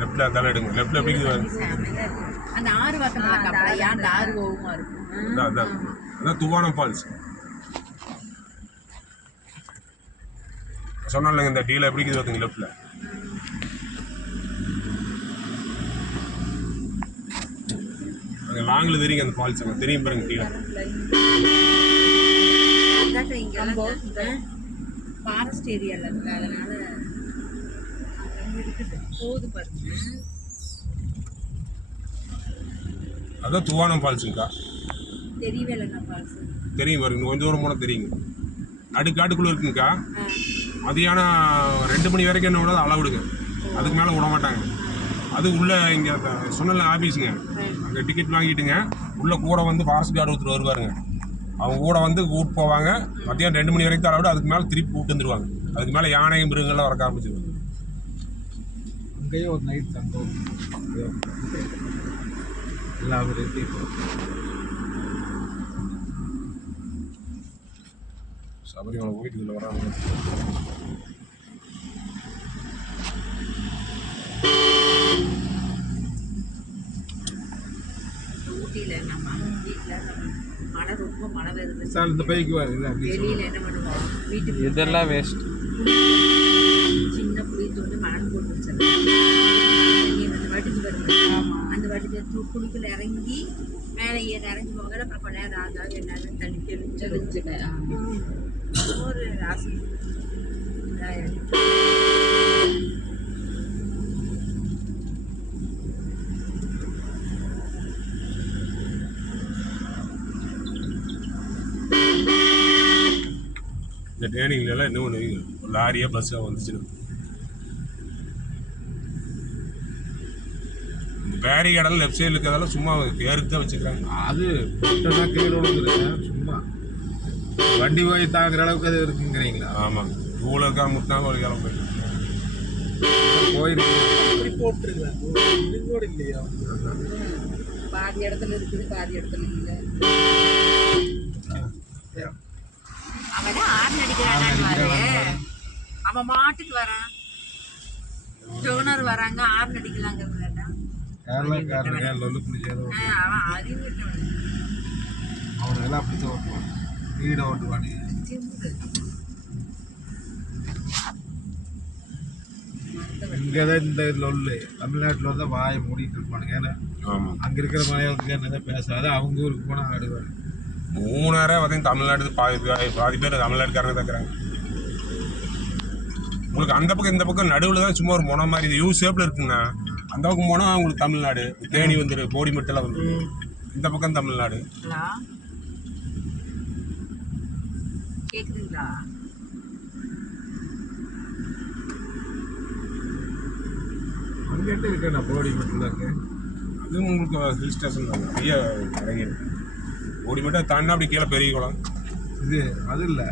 லெஃப்ட்ல தலை எடுங்க. லெஃப்ட்ல எப்படி அந்த ஆறு வாக்கமா கப்பலையா அந்த ஆறு ஓவமா இருக்கும். அதான் துவானம் ஃபால்ஸ். சொன்னால இந்த டீல எப்படி இருக்குது பார்த்தீங்க லெஃப்ட்ல. அங்கே லாங்கில் தெரியுங்க அந்த ஃபால்ஸ். அங்கே தெரியும் பாருங்க கீழே. ஃபாரஸ்ட் ஏரியாவில் இருக்கு, அதனால போகுது பாருங்க. அதான் துவானம் ஃபால்ஸுங்கக்கா. தெரியவே இல்லைண்ணா ஃபால்ஸ். தெரியும் பாருங்க, கொஞ்சம் தூரம் போனால் தெரியுங்க. நடுக்காட்டுக்குள்ளே இருக்குங்கக்கா. மதியானம் 2 மணி வரைக்கும் என்ன விட அளவிடுங்க, அதுக்கு மேலே விட மாட்டாங்க. அது உள்ளே இங்கே சொன்ன ஆஃபீஸுங்க, அங்கே டிக்கெட் வாங்கிட்டுங்க உள்ளே கூட வந்து ஃபாரஸ்ட் கார்டு ஒருத்தர் வருவாருங்க. அவங்க கூட வந்து கூப்பிட்டு போவாங்க. மதியானம் 2 மணி வரைக்கும் தான் அளவிட, அதுக்கு மேலே திருப்பி கூப்பிட்டு வந்துடுவாங்க. அதுக்கு மேலே யானை மிருகங்கள்லாம் வர ஆரம்பிச்சிருவாங்க. அங்கேயும் ஒரு நைட் தங்கும் எல்லாம் இருக்கு. சபரிமலை போயிட்டு இதில் வராங்க. ஊட்டியில் நம்ம வீட்டில் மழை ரொம்ப மழை வருது. சார் இந்த பைக்கு வெளியில் என்ன பண்ணுவோம், வீட்டுக்கு இதெல்லாம் வேஸ்ட். சின்ன புளி தோண்டு மணல் போட்டு வச்சிடலாம். அந்த வாட்டிக்கு வரும், அந்த வாட்டிக்கு குளிக்குள்ள இறங்கி மேலே இறங்கி போக அப்புறம் கொஞ்ச நேரம் ஆகாது என்னன்னு தண்ணி தெளிச்சுக்க ஒரு ராசி. இந்த டேனிங்லாம் இன்னும் ஒன்று லாரியாக பஸ்ஸாக வந்துச்சுன்னா இந்த பேரிகேடெல்லாம் லெஃப்ட் சைடில் இருக்கிறதெல்லாம் சும்மா பேருக்கு தான் வச்சுக்கிறாங்க. அது கீழே விழுந்துருங்க, சும்மா வண்டி போய் தாக்குற அளவுக்கு அது இருக்குங்கிறீங்களா? ஆமாங்க, இவ்வளோ இருக்கா முட்டினாங்க ஒரு கிளம்ப போயிருக்கு போட்டுருக்கலாம். இல்லையா பாதி இடத்துல இருக்குது, பாதி இடத்துல இல்லை. அவன் ஆர்ன் அடிக்கிறான், அவன் மாட்டுக்கு வரான், டோனர் வராங்க, ஆர்ன் அடிக்கலாங்கிறது. அவன் அறிவிட்டவன், அவனுங்கெல்லாம் அப்படித்தான் ஓட்டுவான், வீடை ஓட்டுவானு. இங்கதான் இந்த இதில் உள்ள தமிழ்நாட்டில் வந்து வாயை மூடிட்டு இருப்பானுங்க. ஏன்னா அங்கே இருக்கிற மலையாளத்துக்கு என்னதான் பேசாத, அவங்க ஊருக்கு போனால் ஆடுவாங்க. 3000 பார்த்தீங்கன்னா தமிழ்நாட்டு பாதி பேர் தமிழ்நாட்டுக்காரங்க தான் இருக்கிறாங்க. உங்களுக்கு அந்த பக்கம் இந்த பக்கம் நடுவில் தான் சும்மா ஒரு முனை மாதிரி இது யூ ஷேப்பில் இருக்குங்கண்ணா. அந்த பக்கம் போனால் உங்களுக்கு தமிழ்நாடு, தேனி வந்துரு, போடி மட்டும் வந்து இந்த பக்கம் தமிழ்நாடு. கேக்குதுங்களா? அங்கிட்ட இருக்கேண்ணா, போடி மட்டும் தான் இருக்கு. அது உங்களுக்கு ஹில் ஸ்டேஷன் தான் நிறைய இறங்கி இருக்கு. போடி மட்டும் தாண்டா அப்படி கீழே பெரிய குளம். இது அது இல்லை,